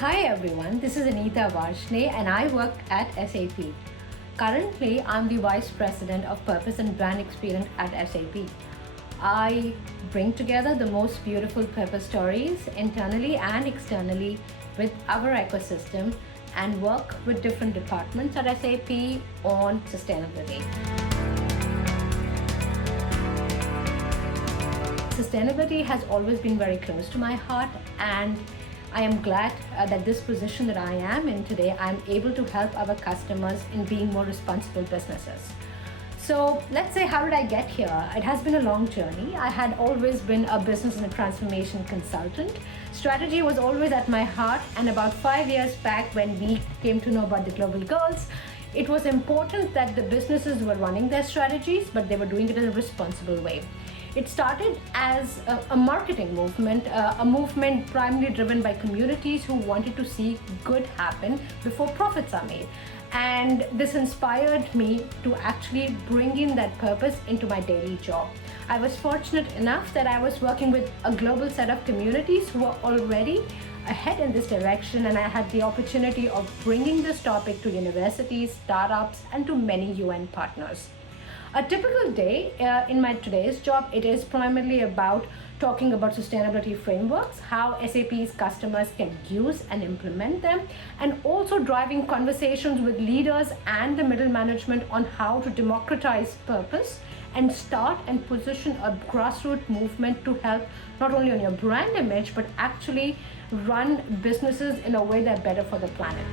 Hi everyone, this is Anita Varshney and I work at SAP. Currently, I'm the Vice President of Purpose and Brand Experience at SAP. I bring together the most beautiful purpose stories internally and externally with our ecosystem and work with different departments at SAP on sustainability. Sustainability has always been very close to my heart, and I am glad that this position that I am in today, I'm able to help our customers in being more responsible businesses. So let's say, how did I get here? It has been a long journey. I had always been a business and a transformation consultant. Strategy was always at my heart, and about 5 years back when we came to know about the global goals, it was important that the businesses were running their strategies, but they were doing it in a responsible way. It started as a marketing movement, a movement primarily driven by communities who wanted to see good happen before profits are made. And this inspired me to actually bring in that purpose into my daily job. I was fortunate enough that I was working with a global set of communities who were already ahead in this direction, and I had the opportunity of bringing this topic to universities, startups, and to many UN partners. A typical day in my today's job, it is primarily about talking about sustainability frameworks, how SAP's customers can use and implement them, and also driving conversations with leaders and the middle management on how to democratize purpose and start and position a grassroots movement to help not only on your brand image, but actually run businesses in a way that's better for the planet.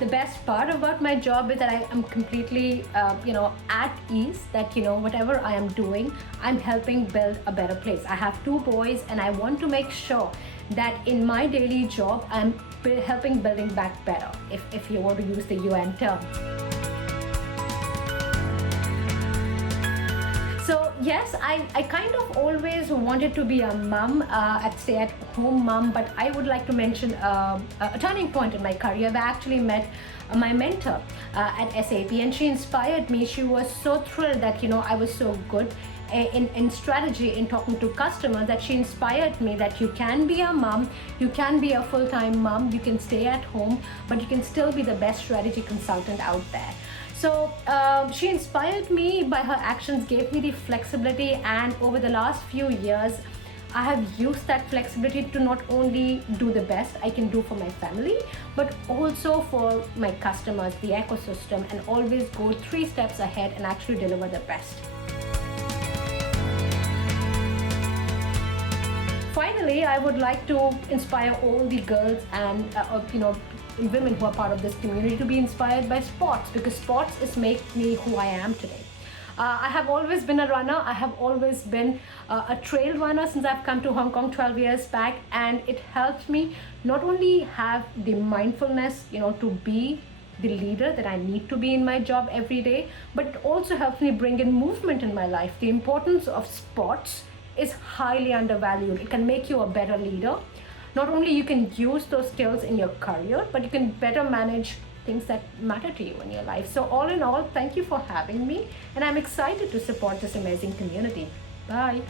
The best part about my job is that I am completely, at ease. That whatever I am doing, I'm helping build a better place. I have 2 boys, and I want to make sure that in my daily job, I'm helping building back better. If you want to use the UN term. So yes, I kind of always wanted to be a mom, a stay-at-home mom, but I would like to mention a turning point in my career where I actually met my mentor at SAP, and she inspired me. She was so thrilled that I was so good in strategy, in talking to customers, that she inspired me that you can be a mom, you can be a full-time mom, you can stay at home, but you can still be the best strategy consultant out there. So she inspired me by her actions, gave me the flexibility, and over the last few years, I have used that flexibility to not only do the best I can do for my family, but also for my customers, the ecosystem, and always go 3 steps ahead and actually deliver the best. Finally, I would like to inspire all the girls and women who are part of this community to be inspired by sports, because sports is make me who I am today. I have always been a runner. I have always been a trail runner since I've come to Hong Kong 12 years back, and it helped me not only have the mindfulness, to be the leader that I need to be in my job every day, but it also helps me bring in movement in my life. The importance of sports is highly undervalued. It can make you a better leader. Not only you can use those skills in your career, but you can better manage things that matter to you in your life. So all in all, thank you for having me, and I'm excited to support this amazing community. Bye.